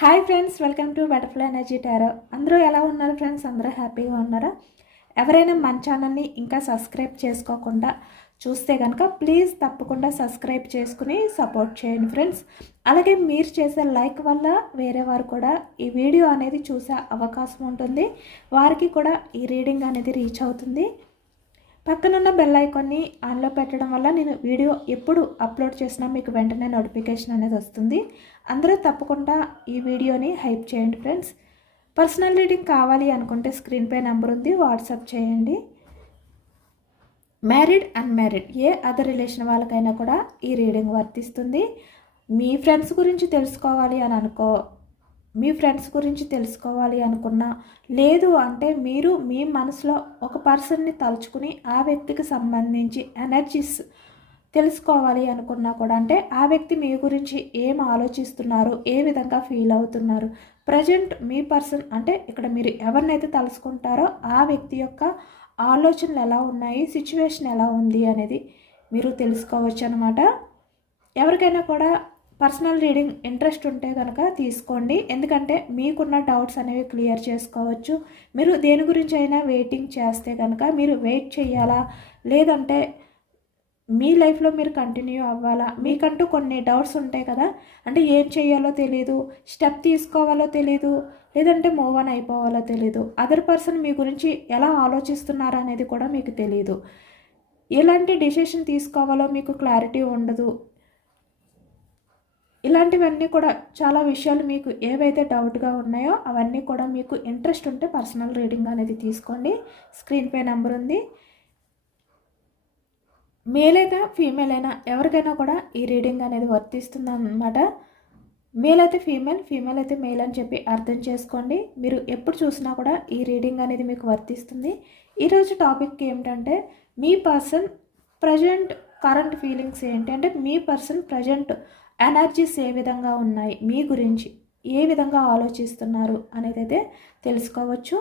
Hi friends, welcome to butterfly energy tarot. అందరూ ఎలా ఉన్నారు ఫ్రెండ్స్? అందరూ హ్యాపీగా ఉన్నారా? ఎవరైనా మన ఛానల్ని ఇంకా సబ్స్క్రైబ్ చేసుకోకుండా చూస్తే కనుక ప్లీజ్ తప్పకుండా సబ్స్క్రైబ్ చేసుకుని సపోర్ట్ చేయండి ఫ్రెండ్స్. అలాగే మీరు చేసే లైక్ వల్ల వేరే వారు కూడా ఈ వీడియో అనేది చూసే అవకాశం ఉంటుంది, వారికి కూడా ఈ రీడింగ్ అనేది రీచ్ అవుతుంది. పక్కనున్న బెల్ ఐకాన్ని ఆన్లో పెట్టడం వల్ల నేను వీడియో ఎప్పుడు అప్లోడ్ చేసినా మీకు వెంటనే నోటిఫికేషన్ అనేది వస్తుంది. అందరూ తప్పకుండా ఈ వీడియోని హైప్ చేయండి ఫ్రెండ్స్. పర్సనల్ రీడింగ్ కావాలి అనుకుంటే స్క్రీన్పై నెంబర్ ఉంది, వాట్సాప్ చేయండి. మ్యారీడ్ అన్మ్యారీడ్ ఏ అదర్ రిలేషన్ వాళ్ళకైనా కూడా ఈ రీడింగ్ వర్తిస్తుంది. మీ ఫ్రెండ్స్ గురించి తెలుసుకోవాలి అని మీ ఫ్రెండ్స్ గురించి తెలుసుకోవాలి అనుకున్నా, లేదు అంటే మీరు మీ మనసులో ఒక పర్సన్ని తలుచుకుని ఆ వ్యక్తికి సంబంధించి ఎనర్జీస్ తెలుసుకోవాలి అనుకున్నా కూడా, అంటే ఆ వ్యక్తి మీ గురించి ఏం ఆలోచిస్తున్నారు, ఏ విధంగా ఫీల్ అవుతున్నారు, ప్రజెంట్ మీ పర్సన్ అంటే ఇక్కడ మీరు ఎవరినైతే తలుచుకుంటారో ఆ వ్యక్తి యొక్క ఆలోచనలు ఎలా ఉన్నాయి, సిచ్యువేషన్ ఎలా ఉంది అనేది మీరు తెలుసుకోవచ్చు అన్నమాట. ఎవరికైనా కూడా పర్సనల్ రీడింగ్ ఇంట్రెస్ట్ ఉంటే కనుక తీసుకోండి, ఎందుకంటే మీకున్న డౌట్స్ అనేవి క్లియర్ చేసుకోవచ్చు. మీరు దేని గురించి అయినా వెయిటింగ్ చేస్తే కనుక మీరు వెయిట్ చేయాలా, లేదంటే మీ లైఫ్లో మీరు కంటిన్యూ అవ్వాలా, మీకంటూ కొన్ని డౌట్స్ ఉంటాయి కదా, అంటే ఏం చేయాలో తెలీదు, స్టెప్ తీసుకోవాలో తెలీదు, లేదంటే మూవ్ ఆన్ అయిపోవాలో తెలీదు, అదర్ పర్సన్ మీ గురించి ఎలా ఆలోచిస్తున్నారా అనేది కూడా మీకు తెలీదు, ఎలాంటి డెసిషన్ తీసుకోవాలో మీకు క్లారిటీ ఉండదు. ఇలాంటివన్నీ కూడా చాలా విషయాలు మీకు ఏవైతే డౌట్గా ఉన్నాయో అవన్నీ కూడా మీకు ఇంట్రెస్ట్ ఉంటే పర్సనల్ రీడింగ్ అనేది తీసుకోండి. స్క్రీన్పై నెంబర్ ఉంది. మేల్ అయినా ఫీమేల్ అయినా ఎవరికైనా కూడా ఈ రీడింగ్ అనేది వర్తిస్తుంది అన్నమాట. మేల్ అయితే ఫీమేల్, ఫీమేల్ అయితే మేల్ అని చెప్పి అర్థం చేసుకోండి. మీరు ఎప్పుడు చూసినా కూడా ఈ రీడింగ్ అనేది మీకు వర్తిస్తుంది. ఈరోజు టాపిక్ ఏమిటంటే మీ పర్సన్ ప్రజెంట్ కరెంట్ ఫీలింగ్స్ ఏంటి, అంటే మీ పర్సన్ ప్రజెంట్ ఎనర్జీస్ ఏ విధంగా ఉన్నాయి, మీ గురించి ఏ విధంగా ఆలోచిస్తున్నారు అనేది అయితే తెలుసుకోవచ్చు.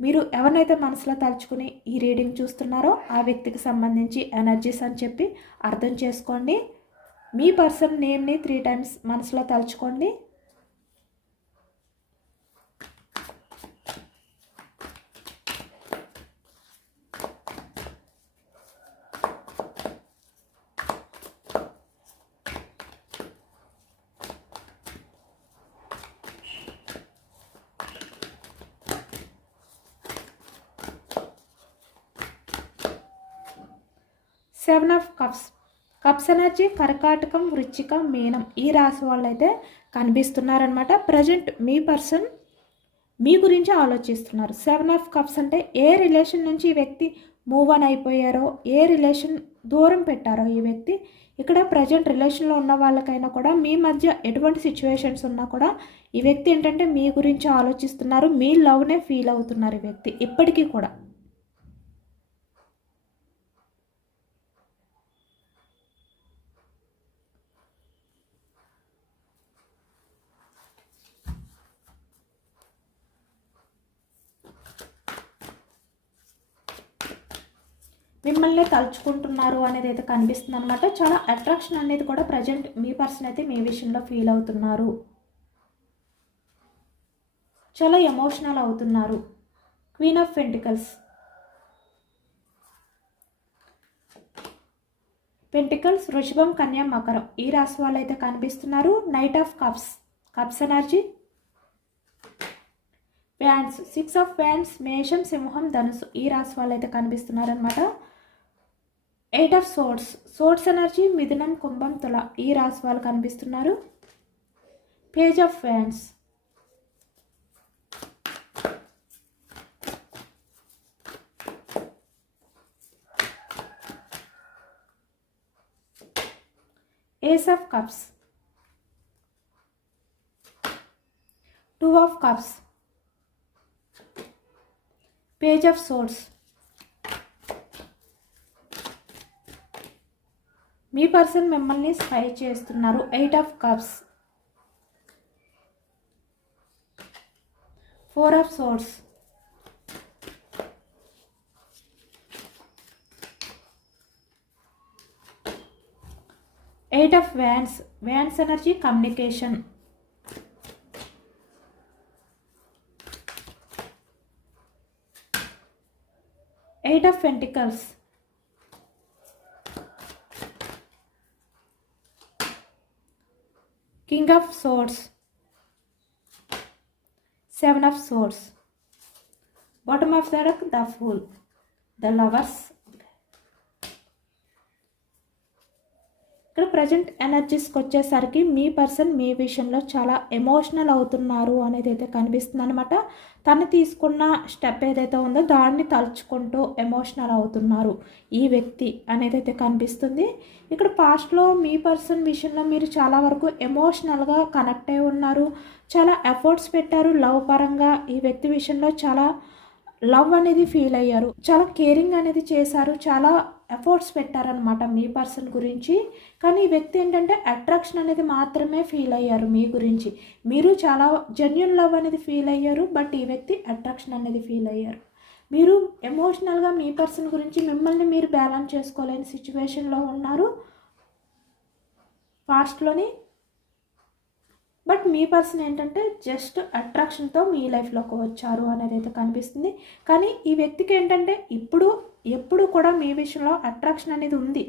మీరు ఎవరినైతే మనసులో తలుచుకుని ఈ రీడింగ్ చూస్తున్నారో ఆ వ్యక్తికి సంబంధించి ఎనర్జీస్ అని చెప్పి అర్థం చేసుకోండి. మీ పర్సన్ నేమ్ని 3 times మనసులో తలుచుకోండి. Seven of cups, cups energy కర్కాటకం, వృశ్చికం, మీనం ఈ రాశి వాళ్ళు అయితే కనిపిస్తున్నారనమాట. ప్రజెంట్ మీ పర్సన్ మీ గురించి ఆలోచిస్తున్నారు. 7 ఆఫ్ కప్స్ అంటే ఏ రిలేషన్ నుంచి ఈ వ్యక్తి మూవ్ ఆన్ అయిపోయారో, ఏ రిలేషన్ దూరం పెట్టారో ఈ వ్యక్తి. ఇక్కడ ప్రజెంట్ రిలేషన్లో ఉన్న వాళ్ళకైనా కూడా మీ మధ్య ఎటువంటి సిచ్యువేషన్స్ ఉన్నా కూడా ఈ వ్యక్తి ఏంటంటే మీ గురించి ఆలోచిస్తున్నారు, మీ లవ్నే ఫీల్ అవుతున్నారు ఈ వ్యక్తి ఇప్పటికీ కూడా. మిమ్మల్ని తలుచుకుంటున్నారు అనేది అయితే కనిపిస్తుంది అనమాట. చాలా అట్రాక్షన్ అనేది కూడా ప్రజెంట్ మీ పర్సన్ అయితే మీ విషయంలో ఫీల్ అవుతున్నారు, చాలా ఎమోషనల్ అవుతున్నారు. క్వీన్ ఆఫ్ పెంటికల్స్, పెంటికల్స్, వృషభం, కన్యా, మకరం ఈ రాశి వాళ్ళు అయితే కనిపిస్తున్నారు. Knight of cups, cups energy, wands, 6 of wands, మేషం, సింహం, ధనుసు ఈ రాశి వాళ్ళు అయితే కనిపిస్తున్నారు అనమాట. 8 ఆఫ్ సోర్డ్స్, సోర్డ్స్ ఎనర్జీ, మిథునం, కుంభం, తుల ఈ రాశి వాళ్ళు కనిపిస్తున్నారు. Page of wands, ace of cups, 2 of cups, page of swords. మీ పర్సన్ మిమ్మల్ని స్పై చేస్తున్నారు. 8 of cups, 4 of swords, 8 of wands, wands energy communication, eight of pentacles, king of swords, seven of swords, bottom of the deck the fool, the lovers. ఇక్కడ present ఎనర్జీస్కి వచ్చేసరికి మీ person మీ విషయంలో చాలా emotional అవుతున్నారు అనేది అయితే కనిపిస్తుంది అనమాట. తను తీసుకున్న స్టెప్ ఏదైతే ఉందో దాన్ని తలుచుకుంటూ ఎమోషనల్ అవుతున్నారు ఈ వ్యక్తి అనేది అయితే కనిపిస్తుంది. ఇక్కడ పాస్ట్లో మీ పర్సన్ విషయంలో మీరు చాలా వరకు ఎమోషనల్గా కనెక్ట్ అయి ఉన్నారు, చాలా ఎఫర్ట్స్ పెట్టారు లవ్ పరంగా. ఈ వ్యక్తి విషయంలో చాలా లవ్ అనేది ఫీల్ అయ్యారు, చాలా కేరింగ్ అనేది చేశారు, చాలా ఎఫర్ట్స్ పెట్టారనమాట మీ పర్సన్ గురించి. కానీ ఈ వ్యక్తి ఏంటంటే అట్రాక్షన్ అనేది మాత్రమే ఫీల్ అయ్యారు మీ గురించి. మీరు చాలా జెన్యున్ లవ్ అనేది ఫీల్ అయ్యారు, బట్ ఈ వ్యక్తి అట్రాక్షన్ అనేది ఫీల్ అయ్యారు. మీరు ఎమోషనల్గా మీ పర్సన్ గురించి మిమ్మల్ని మీరు బ్యాలెన్స్ చేసుకోలేని సిచ్యువేషన్లో ఉన్నారు పాస్ట్లోని. బట్ మీ పర్సన్ ఏంటంటే జస్ట్ అట్రాక్షన్తో మీ లైఫ్లోకి వచ్చారు అనేది అయితే కనిపిస్తుంది. కానీ ఈ వ్యక్తికి ఏంటంటే ఎప్పుడు కూడా మీ విషయంలో అట్రాక్షన్ అనేది ఉంది,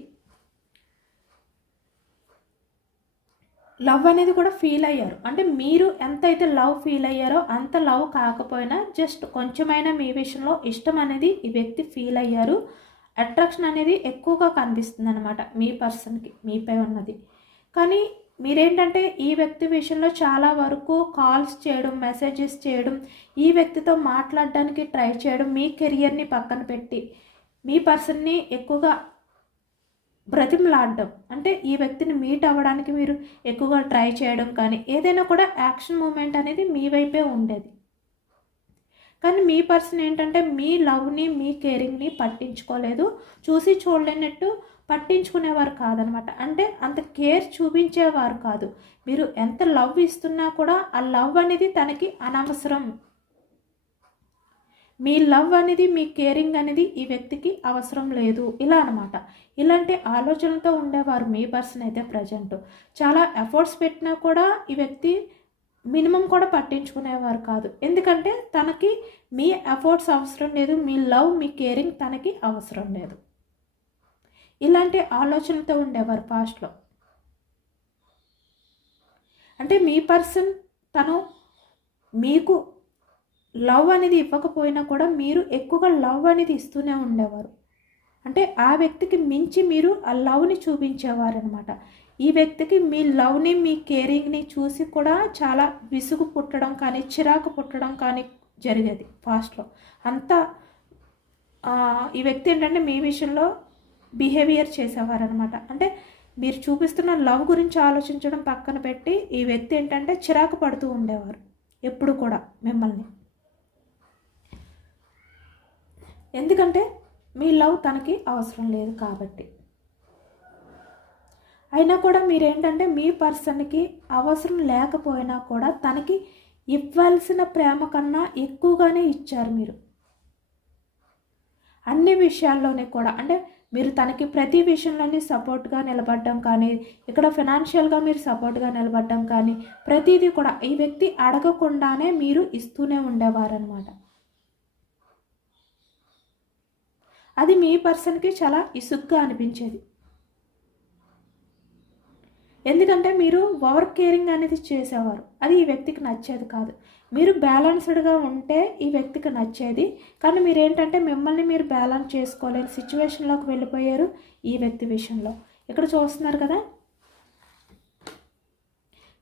లవ్ అనేది కూడా ఫీల్ అయ్యారు. అంటే మీరు ఎంతైతే లవ్ ఫీల్ అయ్యారో అంత లవ్ కాకపోయినా జస్ట్ కొంచెమైనా మీ విషయంలో ఇష్టం అనేది ఈ వ్యక్తి ఫీల్ అయ్యారు. అట్రాక్షన్ అనేది ఎక్కువగా కనిపిస్తుంది అనమాట మీ పర్సన్కి మీపై ఉన్నది. కానీ మీరేంటంటే ఈ వ్యక్తి విషయంలో చాలా వరకు కాల్స్ చేయడం, మెసేజెస్ చేయడం, ఈ వ్యక్తితో మాట్లాడడానికి ట్రై చేయడం, మీ కెరియర్ని పక్కన పెట్టి మీ పర్సన్ని ఎక్కువగా బ్రతిమలాడడం, అంటే ఈ వ్యక్తిని మీట్ అవ్వడానికి మీరు ఎక్కువగా ట్రై చేయడం, కానీ ఏదైనా కూడా యాక్షన్ మూమెంట్ అనేది మీ వైపే ఉండేది. కానీ మీ పర్సన్ ఏంటంటే మీ లవ్ని మీ కేరింగ్ని పట్టించుకోలేదు, చూసి చూడలేనట్టు పట్టించుకునేవారు కాదనమాట. అంటే అంత కేర్ చూపించేవారు కాదు. మీరు ఎంత లవ్ ఇస్తున్నా కూడా ఆ లవ్ అనేది తనకి అనవసరం. మీ లవ్ అనేది మీ కేరింగ్ అనేది ఈ వ్యక్తికి అవసరం లేదు ఇలా అనమాట. ఇలాంటి ఆలోచనలతో ఉండేవారు మీ పర్సన్ అయితే ప్రజెంట్. చాలా ఎఫర్ట్స్ పెట్టినా కూడా ఈ వ్యక్తి మినిమం కూడా పట్టించుకునేవారు కాదు. ఎందుకంటే తనకి మీ ఎఫర్ట్స్ అవసరం లేదు, మీ లవ్ మీ కేరింగ్ తనకి అవసరం లేదు. ఇలాంటి ఆలోచనలతో ఉండేవారు పాస్ట్లో. అంటే మీ పర్సన్ తను మీకు లవ్ అనేది ఇవ్వకపోయినా కూడా మీరు ఎక్కువగా లవ్ అనేది ఇస్తూనే ఉండేవారు. అంటే ఆ వ్యక్తికి మించి మీరు ఆ లవ్ని చూపించేవారు అనమాట. ఈ వ్యక్తికి మీ లవ్ని మీ కేరింగ్ని చూసి కూడా చాలా విసుగు పుట్టడం కానీ చిరాకు పుట్టడం కానీ జరిగేది పాస్ట్లో. అంతా ఈ వ్యక్తి ఏంటంటే మీ విషయంలో బిహేవియర్ చేసేవారనమాట. అంటే మీరు చూపిస్తున్న లవ్ గురించి ఆలోచించడం పక్కన పెట్టి ఈ వ్యక్తి ఏంటంటే చిరాకు పడుతూ ఉండేవారు ఎప్పుడు కూడా మిమ్మల్ని. ఎందుకంటే మీ లవ్ తనకి అవసరం లేదు కాబట్టి. అయినా కూడా మీరేంటంటే మీ పర్సన్కి అవసరం లేకపోయినా కూడా తనకి ఇవ్వాల్సిన ప్రేమ కన్నా ఎక్కువగానే ఇచ్చారు మీరు అన్ని విషయాల్లోనే కూడా. అంటే మీరు తనకి ప్రతి విషయంలోనే సపోర్ట్గా నిలబడడం కానీ, ఇక్కడ ఫైనాన్షియల్గా మీరు సపోర్ట్గా నిలబడడం కానీ, ప్రతిదీ కూడా ఈ వ్యక్తి అడగకుండానే మీరు ఇస్తూనే ఉండేవారనమాట. అది మీ పర్సన్కి చాలా ఇసుగ్గా అనిపించేది. ఎందుకంటే మీరు ఓవర్ కేరింగ్ అనేది చేసేవారు, అది ఈ వ్యక్తికి నచ్చేది కాదు. మీరు బ్యాలెన్స్డ్గా ఉంటే ఈ వ్యక్తికి నచ్చేది. కానీ మీరేంటంటే మిమ్మల్ని మీరు బ్యాలెన్స్ చేసుకోలేని సిచ్యువేషన్లోకి వెళ్ళిపోయారు ఈ వ్యక్తి విషయంలో. ఇక్కడ చూస్తున్నారు కదా,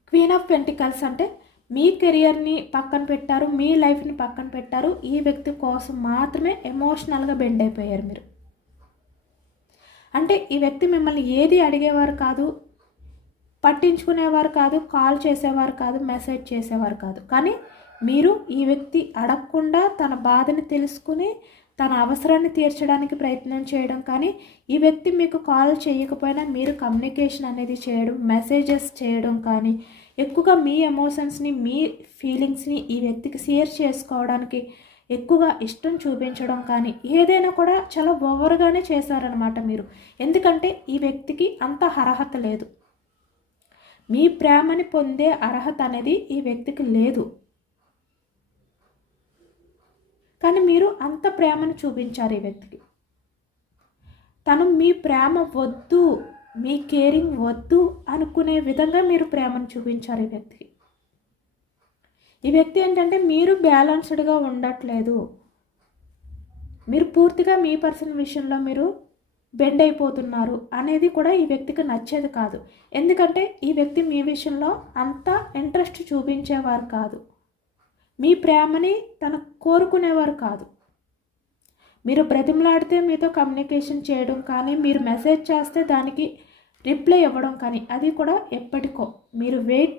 క్వీన్ ఆఫ్ పెంటికల్స్ అంటే మీ కెరియర్ని పక్కన పెట్టారు, మీ లైఫ్ని పక్కన పెట్టారు. ఈ వ్యక్తి కోసం మాత్రమే ఎమోషనల్గా బెండ్ అయిపోయారు మీరు. అంటే ఈ వ్యక్తి మిమ్మల్ని ఏది అడిగేవారు కాదు, పట్టించుకునేవారు కాదు, కాల్ చేసేవారు కాదు, మెసేజ్ చేసేవారు కాదు. కానీ మీరు ఈ వ్యక్తి అడగకుండా తన బాధని తెలుసుకుని తన అవసరాన్ని తీర్చడానికి ప్రయత్నం చేయడం, కానీ ఈ వ్యక్తి మీకు కాల్ చేయకపోయినా మీరు కమ్యూనికేషన్ అనేది చేయడం, మెసేజెస్ చేయడం, కానీ ఎక్కువగా మీ ఎమోషన్స్ని మీ ఫీలింగ్స్ని ఈ వ్యక్తికి షేర్ చేసుకోవడానికి ఎక్కువగా ఇష్టం చూపించడం, కానీ ఏదైనా కూడా చాలా ఓవర్గానే చేశారనమాట మీరు. ఎందుకంటే ఈ వ్యక్తికి అంత అర్హత లేదు, మీ ప్రేమని పొందే అర్హత అనేది ఈ వ్యక్తికి లేదు. కానీ మీరు అంత ప్రేమను చూపించారు ఈ వ్యక్తికి. తను మీ ప్రేమ వద్దు, మీ కేరింగ్ వద్దు అనుకునే విధంగా మీరు ప్రేమను చూపించారు ఈ వ్యక్తికి. ఈ వ్యక్తి ఏంటంటే మీరు బ్యాలెన్స్డ్గా ఉండట్లేదు, మీరు పూర్తిగా మీ పర్సన్ విషయంలో మీరు బెండ్ అయిపోతున్నారు అనేది కూడా ఈ వ్యక్తికి నచ్చేది కాదు. ఎందుకంటే ఈ వ్యక్తి మీ విషయంలో అంత ఇంట్రెస్ట్ చూపించేవారు కాదు, మీ ప్రేమని తను కోరుకునేవారు కాదు. మీరు బ్రతిమలాడితే మీతో కమ్యూనికేషన్ చేయడం కానీ, మీరు మెసేజ్ చేస్తే దానికి రిప్లై ఇవ్వడం కానీ, అది కూడా ఎప్పటికో మీరు వెయిట్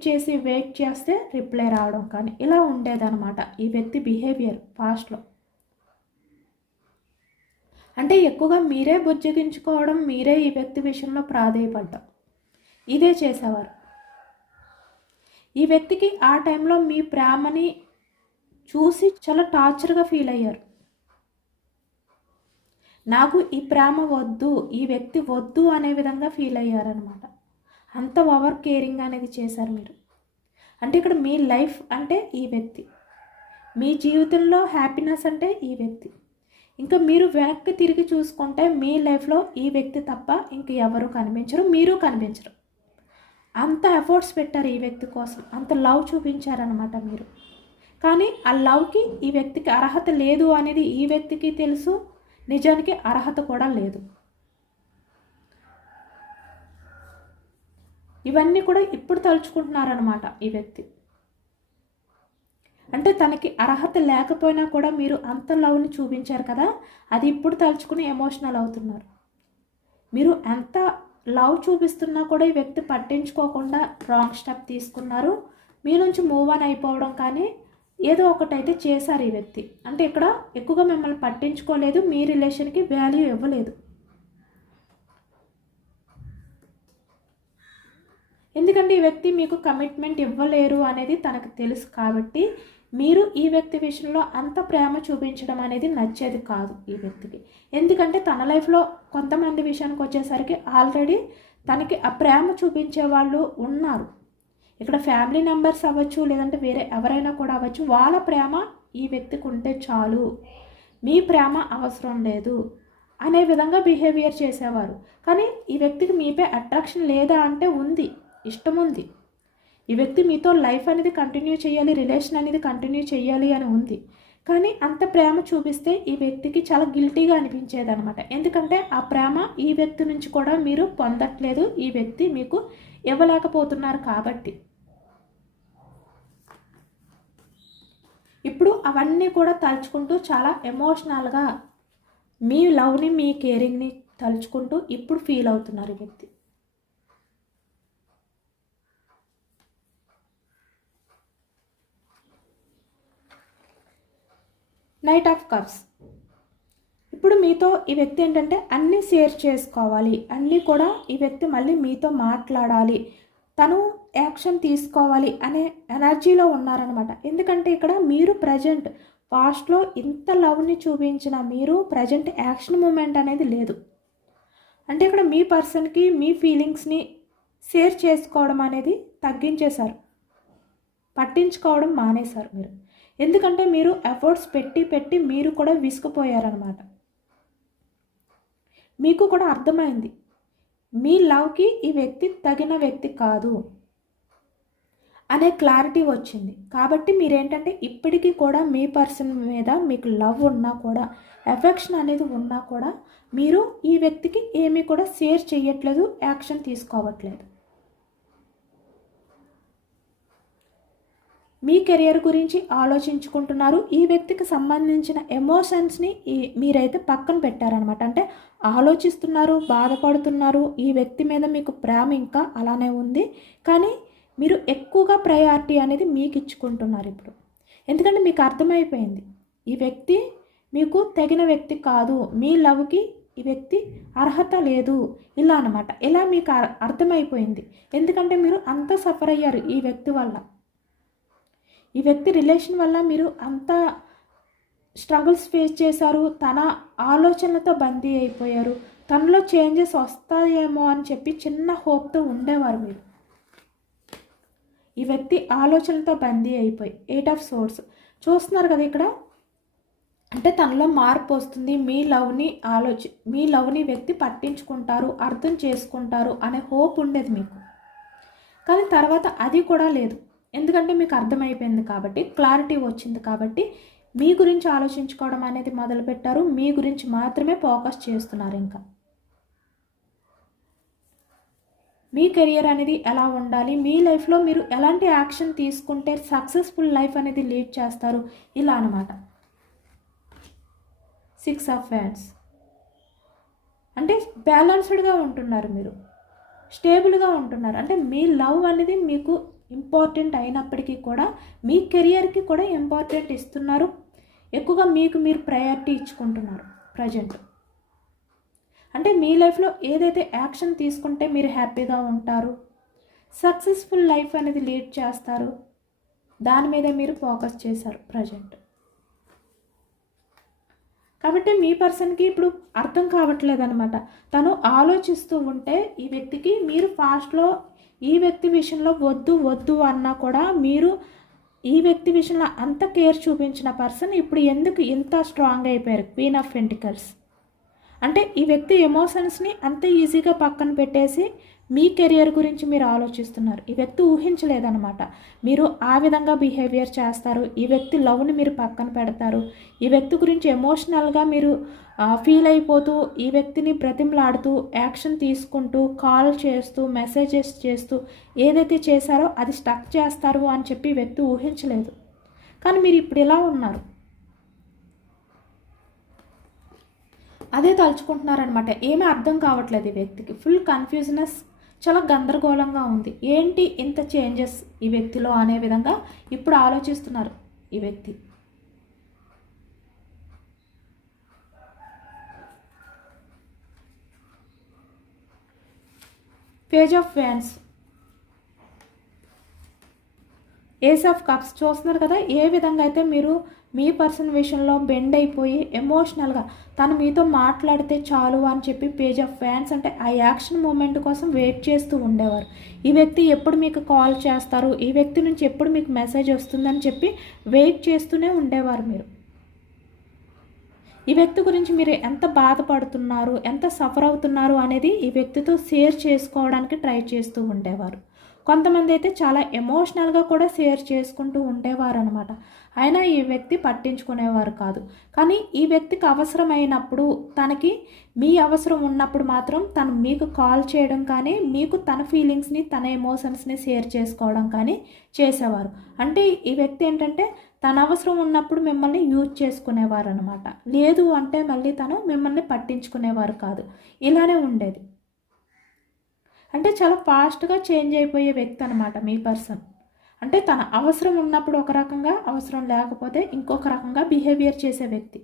చేస్తే రిప్లై రావడం కానీ, ఇలా ఉండేదన్నమాట ఈ వ్యక్తి బిహేవియర్ పాస్ట్లో. అంటే ఎక్కువగా మీరే బుజ్జగించుకోవడం, మీరే ఈ వ్యక్తి విషయంలో ప్రాధేయపడ్డం, ఇదే చేసేవారు. ఈ వ్యక్తికి ఆ టైంలో మీ ప్రేమని చూసి చాలా టార్చర్గా ఫీల్ అయ్యారు. నాకు ఈ ప్రేమ వద్దు, ఈ వ్యక్తి వద్దు అనే విధంగా ఫీల్ అయ్యారనమాట. అంత ఓవర్ కేరింగ్ అనేది చేశారు మీరు. అంటే ఇక్కడ మీ లైఫ్ అంటే ఈ వ్యక్తి, మీ జీవితంలో హ్యాపీనెస్ అంటే ఈ వ్యక్తి. ఇంకా మీరు వెనక్కి తిరిగి చూసుకుంటే మీ లైఫ్లో ఈ వ్యక్తి తప్ప ఇంక ఎవరు కనిపించరు, మీరు కనిపించరు. అంత ఎఫర్ట్స్ పెట్టారు ఈ వ్యక్తి కోసం, అంత లవ్ చూపించారనమాట మీరు. కానీ ఆ లవ్కి ఈ వ్యక్తికి అర్హత లేదు అనేది ఈ వ్యక్తికి తెలుసు, నిజానికి అర్హత కూడా లేదు. ఇవన్నీ కూడా ఇప్పుడు తలుచుకుంటున్నారనమాట ఈ వ్యక్తి. అంటే తనకి అర్హత లేకపోయినా కూడా మీరు అంత లవ్ని చూపించారు కదా, అది ఇప్పుడు తలుచుకుని ఎమోషనల్ అవుతున్నారు. మీరు ఎంత లవ్ చూపిస్తున్నా కూడా ఈ వ్యక్తి పట్టించుకోకుండా రాంగ్ స్టెప్ తీసుకున్నారు. మీ నుంచి మూవ్ ఆన్ అయిపోవడం కానీ ఏదో ఒకటైతే చేశారు ఈ వ్యక్తి. అంటే ఇక్కడ ఎక్కువగా మిమ్మల్ని పట్టించుకోలేదు, మీ రిలేషన్కి వాల్యూ ఇవ్వలేదు. ఎందుకంటే ఈ వ్యక్తి మీకు కమిట్మెంట్ ఇవ్వలేరు అనేది తనకు తెలుసు కాబట్టి మీరు ఈ వ్యక్తి విషయంలో అంత ప్రేమ చూపించడం అనేది నచ్చేది కాదు ఈ వ్యక్తికి. ఎందుకంటే తన లైఫ్లో కొంతమంది విషయానికి వచ్చేసరికి ఆల్రెడీ తనకి ఆ ప్రేమ చూపించే వాళ్ళు ఉన్నారు. ఇక్కడ ఫ్యామిలీ మెంబర్స్ అవ్వచ్చు, లేదంటే వేరే ఎవరైనా కూడా అవ్వచ్చు. వాళ్ళ ప్రేమ ఈ వ్యక్తికి ఉంటే చాలు, మీ ప్రేమ అవసరం లేదు అనే విధంగా బిహేవియర్ చేసేవారు. కానీ ఈ వ్యక్తికి మీపై అట్రాక్షన్ లేదా అంటే ఉంది, ఇష్టం ఉంది. ఈ వ్యక్తి మీతో లైఫ్ అనేది కంటిన్యూ చేయాలి, రిలేషన్ అనేది కంటిన్యూ చేయాలి అని ఉంది. కానీ అంత ప్రేమ చూపిస్తే ఈ వ్యక్తికి చాలా గిల్టీగా అనిపించేది అనమాట. ఎందుకంటే ఆ ప్రేమ ఈ వ్యక్తి నుంచి కూడా మీరు పొందట్లేదు, ఈ వ్యక్తి మీకు ఇవ్వలేకపోతున్నారు కాబట్టి. ఇప్పుడు అవన్నీ కూడా తలుచుకుంటూ చాలా ఎమోషనల్గా మీ లవ్ని, మీ కేరింగ్ని తలుచుకుంటూ ఇప్పుడు ఫీల్ అవుతున్నారు ఈ వ్యక్తి. Knight of cups. ఇప్పుడు మీతో ఈ వ్యక్తి ఏంటంటే అన్నీ షేర్ చేసుకోవాలి, అన్నీ కూడా ఈ వ్యక్తి మళ్ళీ మీతో మాట్లాడాలి, తను యాక్షన్ తీసుకోవాలి అనే ఎనర్జీలో ఉన్నారనమాట. ఎందుకంటే ఇక్కడ మీరు ప్రజెంట్ పాస్ట్లో ఇంత లవ్ని చూపించిన మీరు ప్రజెంట్ యాక్షన్ మూమెంట్ అనేది లేదు. అంటే ఇక్కడ మీ పర్సన్కి మీ ఫీలింగ్స్ని షేర్ చేసుకోవడం అనేది తగ్గించేశారు, పట్టించుకోవడం మానేశారు మీరు. ఎందుకంటే మీరు ఎఫర్ట్స్ పెట్టి మీరు కూడా విసుకుపోయారనమాట. మీకు కూడా అర్థమైంది మీ లవ్కి ఈ వ్యక్తి తగిన వ్యక్తి కాదు అనే క్లారిటీ వచ్చింది. కాబట్టి మీరేంటంటే ఇప్పటికీ కూడా మీ పర్సన్ మీద మీకు లవ్ ఉన్నా కూడా, ఎఫెక్షన్ అనేది ఉన్నా కూడా మీరు ఈ వ్యక్తికి ఏమీ కూడా షేర్ చేయట్లేదు, యాక్షన్ తీసుకోవట్లేదు. మీ కెరియర్ గురించి ఆలోచించుకుంటున్నారు. ఈ వ్యక్తికి సంబంధించిన ఎమోషన్స్ని మీరైతే పక్కన పెట్టారనమాట. అంటే ఆలోచిస్తున్నారు, బాధపడుతున్నారు. ఈ వ్యక్తి మీద మీకు ప్రేమ ఇంకా అలానే ఉంది, కానీ మీరు ఎక్కువగా ప్రయారిటీ అనేది మీకు ఇచ్చుకుంటున్నారు ఇప్పుడు. ఎందుకంటే మీకు అర్థమైపోయింది ఈ వ్యక్తి మీకు తగిన వ్యక్తి కాదు, మీ లవ్కి ఈ వ్యక్తి అర్హత లేదు, ఇలా అనమాట. ఇలా మీకు అర్థమైపోయింది. ఎందుకంటే మీరు అంత సఫర్ అయ్యారు ఈ వ్యక్తి వల్ల. ఈ వ్యక్తి రిలేషన్ వల్ల మీరు అంత స్ట్రగుల్స్ ఫేస్ చేశారు, తన ఆలోచనలతో బందీ అయిపోయారు, తనలో చేంజెస్ వస్తాయేమో అని చెప్పి చిన్న హోప్తో ఉండేవారు మీరు. ఈ వ్యక్తి ఆలోచనలతో బందీ అయిపోయి 8 ఆఫ్ సోర్స్ చూస్తున్నారు కదా ఇక్కడ. అంటే తనలో మార్పు వస్తుంది, మీ లవ్ని వ్యక్తి పట్టించుకుంటారు, అర్థం చేసుకుంటారు అనే హోప్ ఉండేది మీకు. కానీ తర్వాత అది కూడా లేదు. ఎందుకంటే మీకు అర్థమైపోయింది కాబట్టి, క్లారిటీ వచ్చింది కాబట్టి మీ గురించి ఆలోచించుకోవడం అనేది మొదలుపెట్టారు. మీ గురించి మాత్రమే ఫోకస్ చేస్తున్నారు. ఇంకా మీ కెరియర్ అనేది ఎలా ఉండాలి, మీ లైఫ్లో మీరు ఎలాంటి యాక్షన్ తీసుకుంటే సక్సెస్ఫుల్ లైఫ్ అనేది లీడ్ చేస్తారు, ఇలా అనమాట. 6 ఆఫ్ వ్యాండ్స్ అంటే బ్యాలెన్స్డ్గా ఉంటున్నారు, మీరు స్టేబుల్గా ఉంటున్నారు. అంటే మీ లవ్ అనేది మీకు ఇంపార్టెంట్ అయినప్పటికీ కూడా మీ కెరియర్కి కూడా ఇంపార్టెంట్ ఇస్తున్నారు. ఎక్కువగా మీకు మీరు ప్రయారిటీ ఇచ్చుకుంటున్నారు ప్రజెంట్. అంటే మీ లైఫ్లో ఏదైతే యాక్షన్ తీసుకుంటే మీరు హ్యాపీగా ఉంటారు, సక్సెస్ఫుల్ లైఫ్ అనేది లీడ్ చేస్తారు, దాని మీదే మీరు ఫోకస్ చేశారు ప్రజెంట్. కాబట్టి మీ పర్సన్కి ఇప్పుడు అర్థం కావట్లేదు అనమాట. తను ఆలోచిస్తూ ఉంటే ఈ వ్యక్తికి మీరు ఫాస్ట్లో ఈ వ్యక్తి విషయంలో వద్దు వద్దు అన్నా కూడా మీరు ఈ వ్యక్తి విషయంలో అంత కేర్ చూపించిన పర్సన్ ఇప్పుడు ఎందుకు ఇంత స్ట్రాంగ్ అయిపోయారు? క్వీన్ ఆఫ్ పెంటికల్స్ అంటే ఈ వ్యక్తి ఎమోషన్స్ని అంత ఈజీగా పక్కన పెట్టేసి మీ కెరియర్ గురించి మీరు ఆలోచిస్తున్నారు. ఈ వ్యక్తి ఊహించలేదన్నమాట మీరు ఆ విధంగా బిహేవియర్ చేస్తారు. ఈ వ్యక్తి లవ్ని మీరు పక్కన పెడతారు. ఈ వ్యక్తి గురించి ఎమోషనల్గా మీరు ఫీల్ అయిపోతూ ఈ వ్యక్తిని బ్రతిమలాడుతూ యాక్షన్ తీసుకుంటూ కాల్ చేస్తూ మెసేజెస్ చేస్తూ ఏదైతే చేశారో అది స్టక్ చేస్తారు అని చెప్పి ఈ వ్యక్తి ఊహించలేదు. కానీ మీరు ఇప్పుడు ఇలా ఉన్నారు, అదే తలుచుకుంటున్నారనమాట. ఏమీ అర్థం కావట్లేదు ఈ వ్యక్తికి. ఫుల్ కన్ఫ్యూజనెస్, చాలా గందరగోళంగా ఉంది. ఏంటి ఇంత చేంజెస్ ఈ వ్యక్తిలో అనే విధంగా ఇప్పుడు ఆలోచిస్తున్నారు ఈ వ్యక్తి. Page of wands, ace of cups చూస్తున్నారు కదా. ఏ విధంగా అయితే మీరు మీ పర్సన్ విషయంలో బెండ్ అయిపోయి ఎమోషనల్గా తను మీతో మాట్లాడితే చాలు అని చెప్పి పేజ్ ఆఫ్ వ్యాండ్స్ అంటే ఆ యాక్షన్ మూమెంట్ కోసం వెయిట్ చేస్తూ ఉండేవారు. ఈ వ్యక్తి ఎప్పుడు మీకు కాల్ చేస్తారు, ఈ వ్యక్తి నుంచి ఎప్పుడు మీకు మెసేజ్ వస్తుందని చెప్పి వెయిట్ చేస్తూనే ఉండేవారు మీరు. ఈ వ్యక్తి గురించి మీరు ఎంత బాధపడుతున్నారు, ఎంత సఫర్ అవుతున్నారు అనేది ఈ వ్యక్తితో షేర్ చేసుకోవడానికి ట్రై చేస్తూ ఉండేవారు. కొంతమంది అయితే చాలా ఎమోషనల్గా కూడా షేర్ చేసుకుంటూ ఉండేవారు అనమాట. అయినా ఈ వ్యక్తి పట్టించుకునేవారు కాదు. కానీ ఈ వ్యక్తికి అవసరమైనప్పుడు, తనకి మీ అవసరం ఉన్నప్పుడు మాత్రం తను మీకు కాల్ చేయడం కానీ, మీకు తన ఫీలింగ్స్ని తన ఎమోషన్స్ని షేర్ చేసుకోవడం కానీ చేసేవారు. అంటే ఈ వ్యక్తి ఏంటంటే తన అవసరం ఉన్నప్పుడు మిమ్మల్ని యూజ్ చేసుకునేవారు అనమాట. లేదు అంటే మళ్ళీ తను మిమ్మల్ని పట్టించుకునేవారు కాదు. ఇలానే ఉండేది. అంటే చాలా ఫాస్ట్గా చేంజ్ అయిపోయే వ్యక్తి అనమాట మీ పర్సన్. అంటే తన అవసరం ఉన్నప్పుడు ఒక రకంగా, అవసరం లేకపోతే ఇంకొక రకంగా బిహేవియర్ చేసే వ్యక్తి.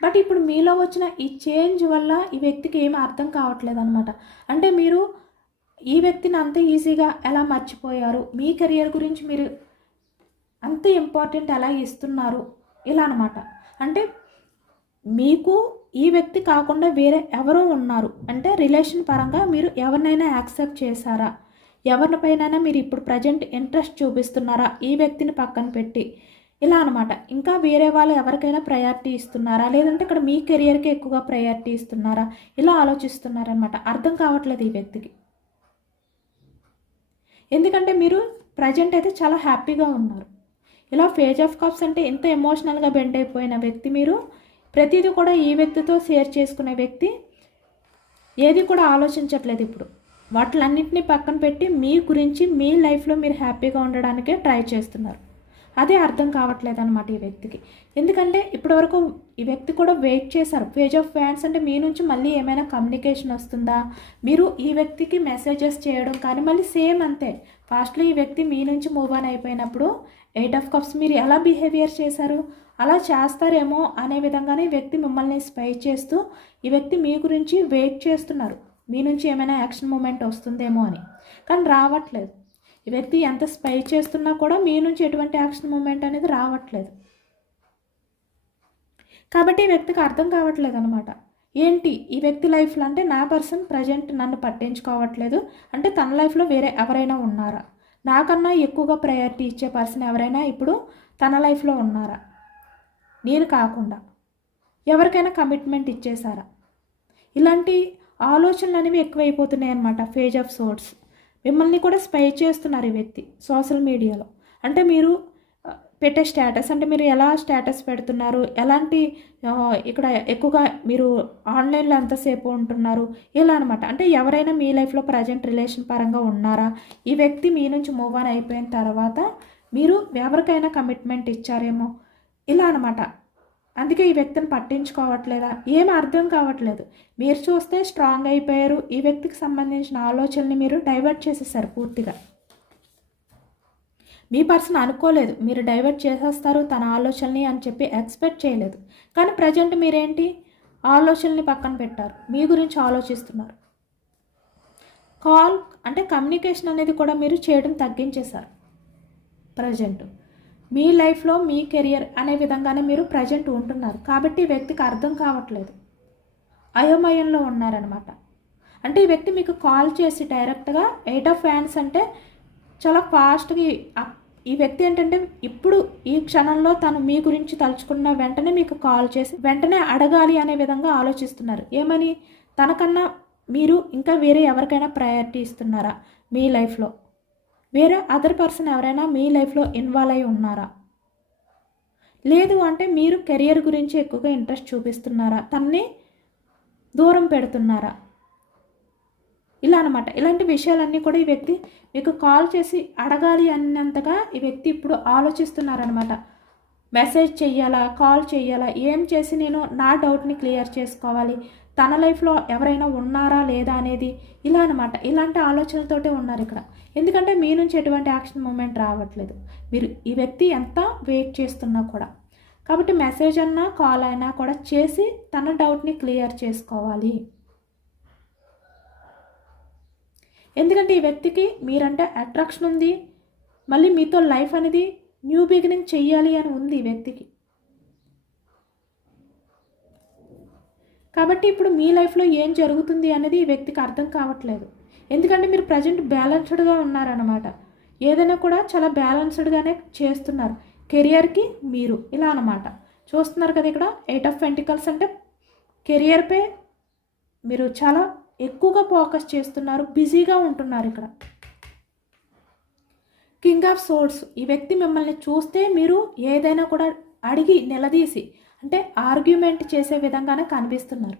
బట్ ఇప్పుడు మీలో వచ్చిన ఈ చేంజ్ వల్ల ఈ వ్యక్తికి ఏమీ అర్థం కావట్లేదు అనమాట. అంటే మీరు ఈ వ్యక్తిని అంత ఈజీగా ఎలా మర్చిపోయారు, మీ కెరియర్ గురించి మీరు అంత ఇంపార్టెంట్ ఎలా ఇస్తున్నారు, ఇలా అనమాట. అంటే మీకు ఈ వ్యక్తి కాకుండా వేరే ఎవరో ఉన్నారు అంటే రిలేషన్ పరంగా మీరు ఎవరినైనా యాక్సెప్ట్ చేశారా, ఎవరిపైనైనా మీరు ఇప్పుడు ప్రజెంట్ ఇంట్రెస్ట్ చూపిస్తున్నారా ఈ వ్యక్తిని పక్కన పెట్టి, ఇలా అనమాట. ఇంకా వేరే వాళ్ళు ఎవరికైనా ప్రయారిటీ ఇస్తున్నారా, లేదంటే ఇక్కడ మీ కెరియర్కి ఎక్కువగా ప్రయారిటీ ఇస్తున్నారా, ఇలా ఆలోచిస్తున్నారనమాట. అర్థం కావట్లేదు ఈ వ్యక్తికి. ఎందుకంటే మీరు ప్రజెంట్ అయితే చాలా హ్యాపీగా ఉన్నారు. ఇలా పేజ్ ఆఫ్ కప్స్ అంటే ఎంత ఎమోషనల్గా బెండ్ అయిపోయిన వ్యక్తి మీరు, ప్రతిదీ కూడా ఈ వ్యక్తితో షేర్ చేసుకునే వ్యక్తి, ఏది కూడా ఆలోచించట్లేదు ఇప్పుడు. వాటిలన్నింటినీ పక్కన పెట్టి మీ గురించి మీ లైఫ్లో మీరు హ్యాపీగా ఉండడానికే ట్రై చేస్తున్నారు. అదే అర్థం కావట్లేదు అనమాట ఈ వ్యక్తికి. ఎందుకంటే ఇప్పటివరకు ఈ వ్యక్తి కూడా వెయిట్ చేశారు. పేజ్ ఆఫ్ వ్యాండ్స్ అంటే మీ నుంచి మళ్ళీ ఏమైనా కమ్యూనికేషన్ వస్తుందా, మీరు ఈ వ్యక్తికి మెసేజెస్ చేయడం కానీ మళ్ళీ సేమ్ అంతే. ఫాస్ట్లో ఈ వ్యక్తి మీ నుంచి మూవ్ ఆన్ అయిపోయినప్పుడు 8 ఆఫ్ కప్స్ మీరు ఎలా బిహేవియర్ చేశారు, అలా చేస్తారేమో అనే విధంగానే ఈ వ్యక్తి మిమ్మల్ని స్పై చేస్తూ ఈ వ్యక్తి మీ గురించి వెయిట్ చేస్తున్నారు. మీ నుంచి ఏమైనా యాక్షన్ మూమెంట్ వస్తుందేమో అని, కానీ రావట్లేదు. ఈ వ్యక్తి ఎంత స్పై చేస్తున్నా కూడా మీ నుంచి ఎటువంటి యాక్షన్ మూమెంట్ అనేది రావట్లేదు. కాబట్టి ఈ వ్యక్తికి అర్థం కావట్లేదు అనమాట. ఏంటి ఈ వ్యక్తి లైఫ్లో అంటే నా పర్సన్ ప్రజెంట్ నన్ను పట్టించుకోవట్లేదు అంటే తన లైఫ్లో వేరే ఎవరైనా ఉన్నారా, నాకన్నా ఎక్కువగా ప్రయారిటీ ఇచ్చే పర్సన్ ఎవరైనా ఇప్పుడు తన లైఫ్లో ఉన్నారా, నేను కాకుండా ఎవరికైనా కమిట్మెంట్ ఇచ్చేసారా, ఇలాంటి ఆలోచనలు అనేవి ఎక్కువైపోతున్నాయి అన్నమాట. పేజ్ ఆఫ్ సోర్స్ మిమ్మల్ని కూడా స్పై చేస్తున్నారు ఈ వ్యక్తి సోషల్ మీడియాలో. అంటే మీరు పెట్టే స్టేటస్ అంటే మీరు ఎలా స్టేటస్ పెడుతున్నారు, ఎలాంటి ఇక్కడ ఎక్కువగా మీరు ఆన్లైన్లో ఎంతసేపు ఉంటున్నారు, ఇలా అనమాట. అంటే ఎవరైనా మీ లైఫ్లో ప్రజెంట్ రిలేషన్ పరంగా ఉన్నారా, ఈ వ్యక్తి మీ నుంచి మూవ్ ఆన్ అయిపోయిన తర్వాత మీరు ఎవరికైనా కమిట్మెంట్ ఇచ్చారేమో, ఇలా అనమాట. అందుకే ఈ వ్యక్తిని పట్టించుకోవట్లేదా, ఏం అర్థం కావట్లేదు. మీరు చూస్తే స్ట్రాంగ్ అయిపోయారు, ఈ వ్యక్తికి సంబంధించిన ఆలోచనని మీరు డైవర్ట్ చేసేసారు పూర్తిగా. మీ పర్సన్ అనుకోలేదు మీరు డైవర్ట్ చేసేస్తారు తన ఆలోచనని అని చెప్పి ఎక్స్పెక్ట్ చేయలేదు. కానీ ప్రజెంట్ మీరేంటి ఆలోచనని పక్కన పెట్టారు, మీ గురించి ఆలోచిస్తున్నారు. కాల్ అంటే కమ్యూనికేషన్ అనేది కూడా మీరు చేయడం తగ్గించేశారు. ప్రజెంట్ మీ లైఫ్లో మీ కెరియర్ అనే విధంగానే మీరు ప్రజెంట్ ఉంటున్నారు. కాబట్టి ఈ వ్యక్తికి అర్థం కావట్లేదు, అయోమయంలో ఉన్నారనమాట. అంటే ఈ వ్యక్తి మీకు కాల్ చేసి డైరెక్ట్గా 8 ఆఫ్ హ్యాండ్స్ అంటే చాలా ఫాస్ట్గా ఈ వ్యక్తి ఏంటంటే ఇప్పుడు ఈ క్షణంలో తను మీ గురించి తలుచుకున్న వెంటనే మీకు కాల్ చేసి వెంటనే అడగాలి అనే విధంగా ఆలోచిస్తున్నారు. ఏమని, తనకన్నా మీరు ఇంకా వేరే ఎవరికైనా ప్రయారిటీ ఇస్తున్నారా, మీ లైఫ్లో వేరే అదర్ పర్సన్ ఎవరైనా మీ లైఫ్లో ఇన్వాల్వ్ అయి ఉన్నారా, లేదు అంటే మీరు కెరియర్ గురించి ఎక్కువగా ఇంట్రెస్ట్ చూపిస్తున్నారా, తన్ని దూరం పెడుతున్నారా, ఇలా అనమాట. ఇలాంటి విషయాలన్నీ కూడా ఈ వ్యక్తి మీకు కాల్ చేసి అడగాలి అన్నంతగా ఈ వ్యక్తి ఇప్పుడు ఆలోచిస్తున్నారనమాట. మెసేజ్ చెయ్యాలా, కాల్ చెయ్యాలా, ఏం చేసి నేను నా డౌట్ని క్లియర్ చేసుకోవాలి, తన లైఫ్లో ఎవరైనా ఉన్నారా లేదా అనేది, ఇలా అనమాట. ఇలాంటి ఆలోచనలతోటే ఉన్నారు ఇక్కడ. ఎందుకంటే మీ నుంచి ఎటువంటి యాక్షన్ మూమెంట్ రావట్లేదు, మీరు ఈ వ్యక్తి ఎంత వెయిట్ చేస్తున్నా కూడా. కాబట్టి మెసేజ్ అన్నా కాల్ అయినా కూడా చేసి తన డౌట్ని క్లియర్ చేసుకోవాలి. ఎందుకంటే ఈ వ్యక్తికి మీరంటే అట్రాక్షన్ ఉంది, మళ్ళీ మీతో లైఫ్ అనేది న్యూ బిగినింగ్ చెయ్యాలి అని ఉంది ఈ వ్యక్తికి. కాబట్టి ఇప్పుడు మీ లైఫ్లో ఏం జరుగుతుంది అనేది ఈ వ్యక్తికి అర్థం కావట్లేదు. ఎందుకంటే మీరు ప్రజెంట్ బ్యాలెన్స్డ్గా ఉన్నారన్నమాట. ఏదైనా కూడా చాలా బ్యాలెన్స్డ్గానే చేస్తున్నారు. కెరియర్కి మీరు ఇలా అనమాట. చూస్తున్నారు కదా ఇక్కడ 8 ఆఫ్ పెంటికల్స్ అంటే కెరియర్పై మీరు చాలా ఎక్కువగా ఫోకస్ చేస్తున్నారు, బిజీగా ఉంటున్నారు ఇక్కడ. కింగ్ ఆఫ్ సోర్డ్స్ ఈ వ్యక్తి మిమ్మల్ని చూస్తే మీరు ఏదైనా కూడా అడిగి నిలదీసి అంటే ఆర్గ్యుమెంట్ చేసే విధంగానే కనిపిస్తున్నారు.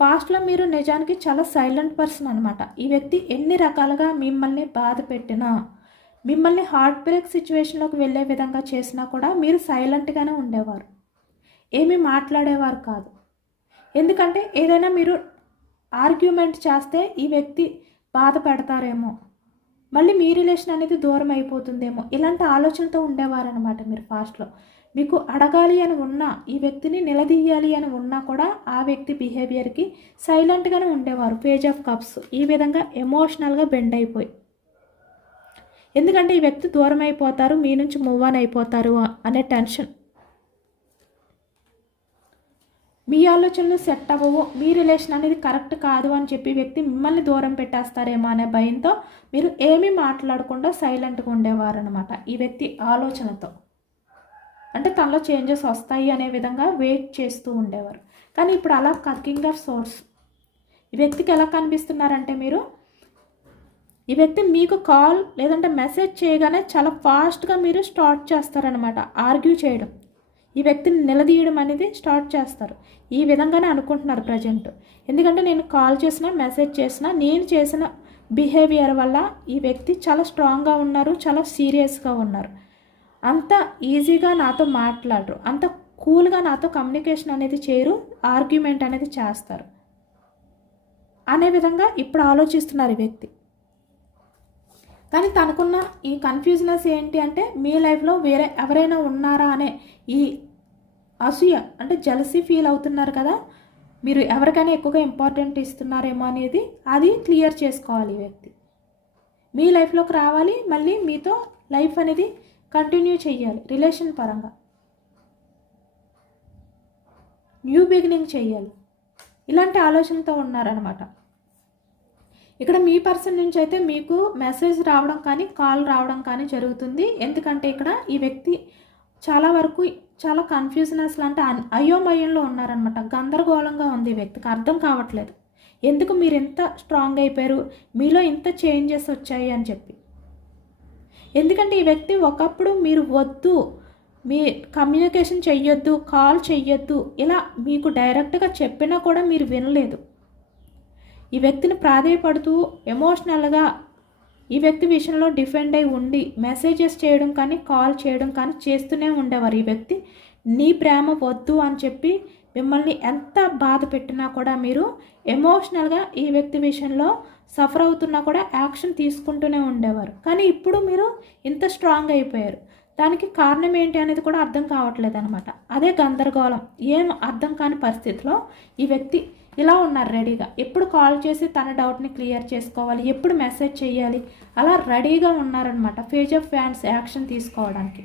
పాస్ట్లో మీరు నిజానికి చాలా సైలెంట్ పర్సన్ అనమాట. ఈ వ్యక్తి ఎన్ని రకాలుగా మిమ్మల్ని బాధ పెట్టినా, మిమ్మల్ని హార్ట్ బ్రేక్ సిచ్యువేషన్లోకి వెళ్ళే విధంగా చేసినా కూడా మీరు సైలెంట్గానే ఉండేవారు, ఏమీ మాట్లాడేవారు కాదు. ఎందుకంటే ఏదైనా మీరు ఆర్గ్యుమెంట్ చేస్తే ఈ వ్యక్తి బాధ పెడతారేమో, మళ్ళీ మీ రిలేషన్ అనేది దూరం అయిపోతుందేమో, ఇలాంటి ఆలోచనతో ఉండేవారనమాట మీరు పాస్ట్లో. మీకు అడగాలి అని ఉన్నా, ఈ వ్యక్తిని నిలదీయాలి అని ఉన్నా కూడా ఆ వ్యక్తి బిహేవియర్కి సైలెంట్గానే ఉండేవారు. పేజ్ ఆఫ్ కప్స్ ఈ విధంగా ఎమోషనల్గా బెండ్ అయిపోయి. ఎందుకంటే ఈ వ్యక్తి దూరం అయిపోతారు, మీ నుంచి మూవ్ ఆన్ అయిపోతారు అనే టెన్షన్. మీ ఆలోచనలు సెట్ అవ్వవు, మీ రిలేషన్ అనేది కరెక్ట్ కాదు అని చెప్పి వ్యక్తి మిమ్మల్ని దూరం పెట్టేస్తారేమో అనే భయంతో మీరు ఏమీ మాట్లాడకుండా సైలెంట్గా ఉండేవారు అనమాట ఈ వ్యక్తి ఆలోచనతో. అంటే తనలో చేంజెస్ వస్తాయి అనే విధంగా వెయిట్ చేస్తూ ఉండేవారు. కానీ ఇప్పుడు అలా కింగ్ ఆఫ్ సోర్స్ ఈ వ్యక్తికి ఎలా కనిపిస్తున్నారంటే మీరు ఈ వ్యక్తి మీకు కాల్ లేదంటే మెసేజ్ చేయగానే చాలా ఫాస్ట్గా మీరు స్టార్ట్ చేస్తారనమాట ఆర్గ్యూ చేయడం, ఈ వ్యక్తిని నిలదీయడం అనేది స్టార్ట్ చేస్తారు. ఈ విధంగానే అనుకుంటున్నారు ప్రజెంట్. ఎందుకంటే నేను కాల్ చేసినా మెసేజ్ చేసినా నేను చేసిన బిహేవియర్ వల్ల ఈ వ్యక్తి చాలా స్ట్రాంగ్గా ఉన్నారు, చాలా సీరియస్గా ఉన్నారు, అంత ఈజీగా నాతో మాట్లాడరు, అంత కూల్గా నాతో కమ్యూనికేషన్ అనేది చేయరు, ఆర్గ్యుమెంట్ అనేది చేస్తారు అనే విధంగా ఇప్పుడు ఆలోచిస్తున్నారు ఈ వ్యక్తి. కానీ తనకున్న ఈ కన్ఫ్యూజనెస్ ఏంటి అంటే మీ లైఫ్లో వేరే ఎవరైనా ఉన్నారా అనే ఈ అసూయ అంటే జెలసీ ఫీల్ అవుతున్నారు కదా, మీరు ఎవరికైనా ఎక్కువగా ఇంపార్టెంట్ ఇస్తున్నారేమో అనేది అది క్లియర్ చేసుకోవాలి ఈ వ్యక్తి. మీ లైఫ్లోకి రావాలి, మళ్ళీ మీతో లైఫ్ అనేది కంటిన్యూ చేయాలి, రిలేషన్ పరంగా న్యూ బిగినింగ్ చేయాలి. ఇలాంటి ఆలోచనతో ఉన్నారనమాట. ఇక్కడ మీ పర్సన్ నుంచి అయితే మీకు మెసేజ్ రావడం కానీ కాల్ రావడం కానీ జరుగుతుంది. ఎందుకంటే ఇక్కడ ఈ వ్యక్తి చాలా వరకు చాలా కన్ఫ్యూజనెస్ అంటే అయోమయంలో ఉన్నారనమాట. గందరగోళంగా ఉంది ఈ వ్యక్తికి, అర్థం కావట్లేదు ఎందుకు మీరు ఎంత స్ట్రాంగ్ అయిపోయారు, మీలో ఇంత చేంజెస్ వచ్చాయి అని చెప్పి. ఎందుకంటే ఈ వ్యక్తి ఒకప్పుడు మీరు వద్దు, మీ కమ్యూనికేషన్ చెయ్యొద్దు, కాల్ చెయ్యొద్దు ఇలా మీకు డైరెక్ట్గా చెప్పినా కూడా మీరు వినలేదు. ఈ వ్యక్తిని ప్రాధేయపడుతూ ఎమోషనల్గా ఈ వ్యక్తి విషయంలో డిఫెండ్ అయి ఉండి మెసేజెస్ చేయడం కానీ కాల్ చేయడం కానీ చేస్తూనే ఉండేవారు. ఈ వ్యక్తి నీ ప్రేమ వద్దు అని చెప్పి మిమ్మల్ని ఎంత బాధ పెట్టినా కూడా మీరు ఎమోషనల్గా ఈ వ్యక్తి విషయంలో సఫర్ అవుతున్నా కూడా యాక్షన్ తీసుకుంటూనే ఉండేవారు. కానీ ఇప్పుడు మీరు ఇంత స్ట్రాంగ్ అయిపోయారు. దానికి కారణం ఏంటి అనేది కూడా అర్థం కావట్లేదు అనమాట. అదే గందరగోళం, ఏం అర్థం కాని పరిస్థితిలో ఈ వ్యక్తి ఇలా ఉన్నారు రెడీగా. ఎప్పుడు కాల్ చేసి తన డౌట్ని క్లియర్ చేసుకోవాలి, ఎప్పుడు మెసేజ్ చేయాలి, అలా రెడీగా ఉన్నారనమాట పేజ్ ఆఫ్ ఫ్యాన్స్ యాక్షన్ తీసుకోవడానికి.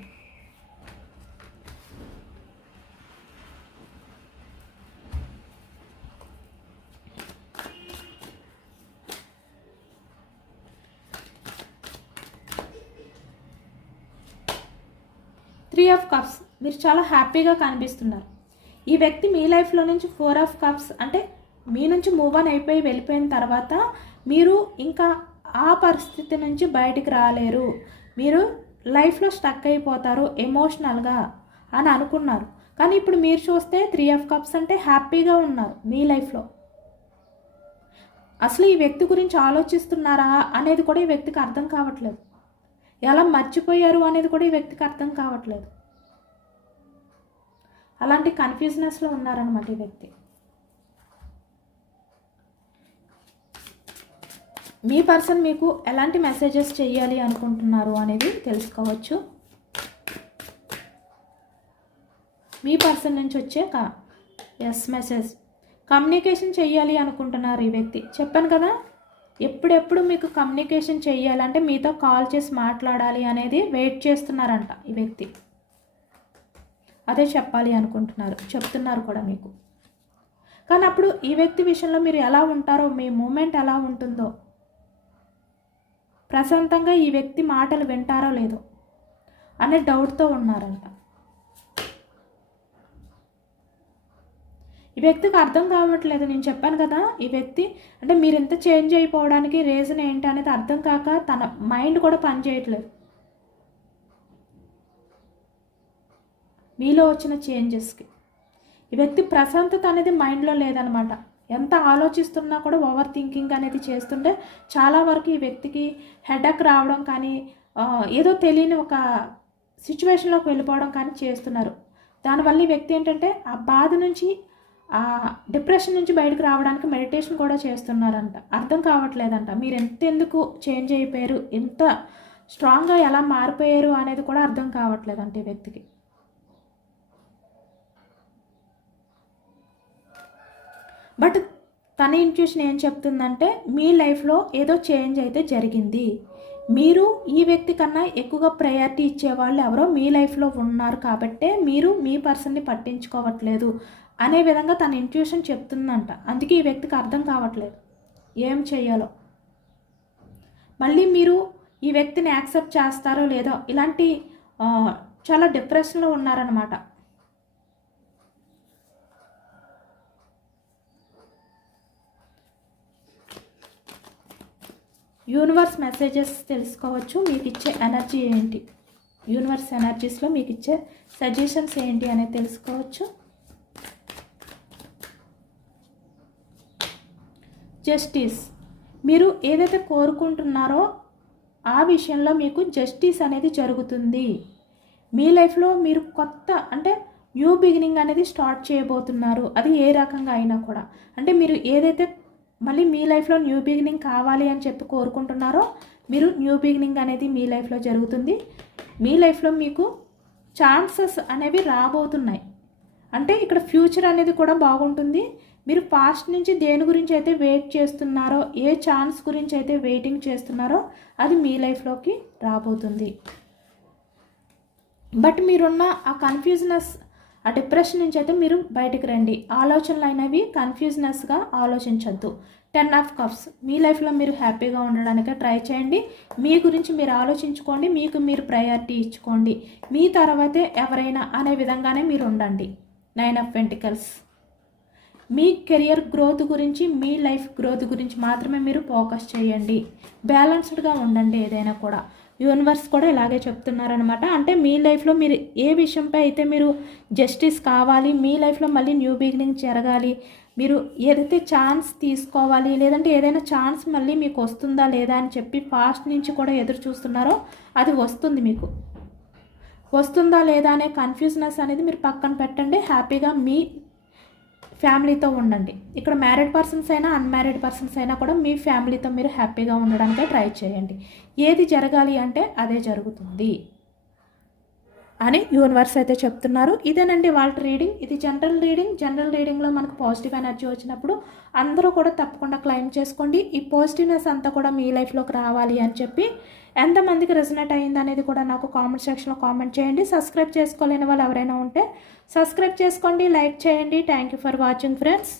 త్రీ ఆఫ్ కప్స్, మీరు చాలా హ్యాపీగా కనిపిస్తున్నారు. ఈ వ్యక్తి మీ లైఫ్లో నుంచి 4 ఆఫ్ కప్స్ అంటే మీ నుంచి మూవ్ ఆన్ అయిపోయి వెళ్ళిపోయిన తర్వాత మీరు ఇంకా ఆ పరిస్థితి నుంచి బయటికి రాలేరు, మీరు లైఫ్లో స్టక్ అయిపోతారు ఎమోషనల్గా అని అనుకున్నారు. కానీ ఇప్పుడు మీరు చూస్తే 3 ఆఫ్ కప్స్ అంటే హ్యాపీగా ఉన్నారు మీ లైఫ్లో. అసలు ఈ వ్యక్తి గురించి ఆలోచిస్తున్నారా అనేది కూడా ఈ వ్యక్తికి అర్థం కావట్లేదు. ఎలా మర్చిపోయారు అనేది కూడా ఈ వ్యక్తికి అర్థం కావట్లేదు. అలాంటి కన్ఫ్యూజనెస్లో ఉన్నారనమాట ఈ వ్యక్తి. మీ పర్సన్ మీకు ఎలాంటి మెసేజెస్ చేయాలి అనుకుంటున్నారు అనేది తెలుసుకోవచ్చు. మీ పర్సన్ నుంచి వచ్చే మెసేజ్ కమ్యూనికేషన్ చేయాలి అనుకుంటున్నారు ఈ వ్యక్తి. చెప్పాను కదా, ఎప్పుడెప్పుడు మీకు కమ్యూనికేషన్ చేయాలంటే మీతో కాల్ చేసి మాట్లాడాలి అనేది వెయిట్ చేస్తున్నారంట ఈ వ్యక్తి. అదే చెప్పాలి అనుకుంటున్నారు, చెప్తున్నారు కూడా మీకు. కానీ అప్పుడు ఈ వ్యక్తి విషయంలో మీరు ఎలా ఉంటారో, మీ మూమెంట్ ఎలా ఉంటుందో, ప్రశాంతంగా ఈ వ్యక్తి మాటలు వింటారో లేదో అనే డౌట్తో ఉన్నారంట. ఈ వ్యక్తికి అర్థం కావట్లేదు. నేను చెప్పాను కదా, ఈ వ్యక్తి అంటే మీరు ఎంత చేంజ్ అయిపోవడానికి రీజన్ ఏంటి అనేది అర్థం కాక తన మైండ్ కూడా పనిచేయట్లేదు. మీలో వచ్చిన చేంజెస్కి ఈ వ్యక్తి ప్రశాంతత అనేది మైండ్లో లేదనమాట. ఎంత ఆలోచిస్తున్నా కూడా ఓవర్ థింకింగ్ అనేది చేస్తుంటే చాలా వరకు ఈ వ్యక్తికి హెడేక్ రావడం కానీ ఏదో తెలియని ఒక సిచ్యువేషన్లోకి వెళ్ళిపోవడం కానీ చేస్తున్నారు. దానివల్ల ఈ వ్యక్తి ఏంటంటే ఆ బాధ నుంచి, ఆ డిప్రెషన్ నుంచి బయటకు రావడానికి మెడిటేషన్ కూడా చేస్తున్నారంట. అర్థం కావట్లేదంట మీరు ఎందుకు చేంజ్ అయిపోయారు, ఎంత స్ట్రాంగ్గా ఎలా మారిపోయారు అనేది కూడా అర్థం కావట్లేదంట ఈ వ్యక్తికి. బట్ తన ఇంట్యూషన్ ఏం చెప్తుందంటే మీ లైఫ్లో ఏదో చేంజ్ అయితే జరిగింది, మీరు ఈ వ్యక్తి కన్నా ఎక్కువగా ప్రయారిటీ ఇచ్చేవాళ్ళు ఎవరో మీ లైఫ్లో ఉన్నారు కాబట్టే మీరు మీ పర్సన్ని పట్టించుకోవట్లేదు అనే విధంగా తన ఇంట్యూషన్ చెప్తుందంట. అందుకే ఈ వ్యక్తికి అర్థం కావట్లేదు ఏం చేయాలో. మళ్ళీ మీరు ఈ వ్యక్తిని యాక్సెప్ట్ చేస్తారో లేదో ఇలాంటి చాలా డిప్రెషన్లో ఉన్నారనమాట. యూనివర్స్ మెసేజెస్ తెలుసుకోవచ్చు, మీకు ఇచ్చే ఎనర్జీ ఏంటి, యూనివర్స్ ఎనర్జీస్లో మీకు ఇచ్చే సజెషన్స్ ఏంటి అనేది తెలుసుకోవచ్చు. జస్టిస్, మీరు ఏదైతే కోరుకుంటున్నారో ఆ విషయంలో మీకు జస్టిస్ అనేది జరుగుతుంది. మీ లైఫ్లో మీరు కొత్త అంటే న్యూ బిగినింగ్ అనేది స్టార్ట్ చేయబోతున్నారు. అది ఏ రకంగా అయినా కూడా అంటే మీరు ఏదైతే మళ్ళీ మీ లైఫ్లో న్యూ బిగినింగ్ కావాలి అని చెప్పి కోరుకుంటున్నారో మీరు న్యూ బిగినింగ్ అనేది మీ లైఫ్లో జరుగుతుంది. మీ లైఫ్లో మీకు ఛాన్సెస్ అనేవి రాబోతున్నాయి. అంటే ఇక్కడ ఫ్యూచర్ అనేది కూడా బాగుంటుంది. మీరు పాస్ట్ నుంచి దేని గురించి అయితే వెయిట్ చేస్తున్నారో, ఏ ఛాన్స్ గురించి అయితే వెయిటింగ్ చేస్తున్నారో అది మీ లైఫ్లోకి రాబోతుంది. బట్ మీరున్న ఆ కన్ఫ్యూజనెస్ ఆ డిప్రెషన్ నుంచి అయితే మీరు బయటికి రండి. ఆలోచనలు అయినవి కన్ఫ్యూజ్నెస్గా ఆలోచించద్దు. 10 ఆఫ్ కప్స్, మీ లైఫ్లో మీరు హ్యాపీగా ఉండడానికి ట్రై చేయండి. మీ గురించి మీరు ఆలోచించుకోండి, మీకు మీరు ప్రయారిటీ ఇచ్చుకోండి. మీ తర్వాతే ఎవరైనా అనే విధంగానే మీరు ఉండండి. 9 of pentacles, me career growth గురించి, మీ లైఫ్ గ్రోత్ గురించి మాత్రమే మీరు ఫోకస్ చేయండి. బ్యాలెన్స్డ్గా ఉండండి ఏదైనా కూడా. యూనివర్స్ కూడా ఇలాగే చెప్తున్నారనమాట. అంటే మీ లైఫ్లో మీరు ఏ విషయంపై అయితే మీరు జస్టిస్ కావాలి, మీ లైఫ్లో మళ్ళీ న్యూ బిగినింగ్ జరగాలి, మీరు ఏదైతే ఛాన్స్ తీసుకోవాలి, లేదంటే ఏదైనా ఛాన్స్ మళ్ళీ మీకు వస్తుందా లేదా అని చెప్పి పాస్ట్ నుంచి కూడా ఎదురు చూస్తున్నారో అది వస్తుంది. మీకు వస్తుందా లేదా అనే కన్ఫ్యూజనెస్ అనేది మీరు పక్కన పెట్టండి. హ్యాపీగా మీ ఫ్యామిలీతో ఉండండి. ఇక్కడ మ్యారీడ్ పర్సన్స్ అయినా అన్మ్యారీడ్ పర్సన్స్ అయినా కూడా మీ ఫ్యామిలీతో మీరు హ్యాపీగా ఉండడానికే ట్రై చేయండి. ఏది జరగాలి అంటే అదే జరుగుతుంది అని యూనివర్స్ అయితే చెప్తున్నారు. ఇదేనండి వాళ్ళ రీడింగ్. ఇది జనరల్ రీడింగ్. జనరల్ రీడింగ్లో మనకు పాజిటివ్ ఎనర్జీ వచ్చినప్పుడు అందరూ కూడా తప్పకుండా క్లైమ్ చేసుకోండి. ఈ పాజిటివ్నెస్ అంతా కూడా మీ లైఫ్లోకి రావాలి అని చెప్పి ఎంతమందికి రెజనేట్ అయ్యింది అనేది కూడా నాకు కామెంట్ సెక్షన్లో కామెంట్ చేయండి. సబ్స్క్రైబ్ చేసుకోలేని వాళ్ళు ఎవరైనా ఉంటే సబ్స్క్రైబ్ చేసుకోండి, లైక్ చేయండి. Thank you for watching friends.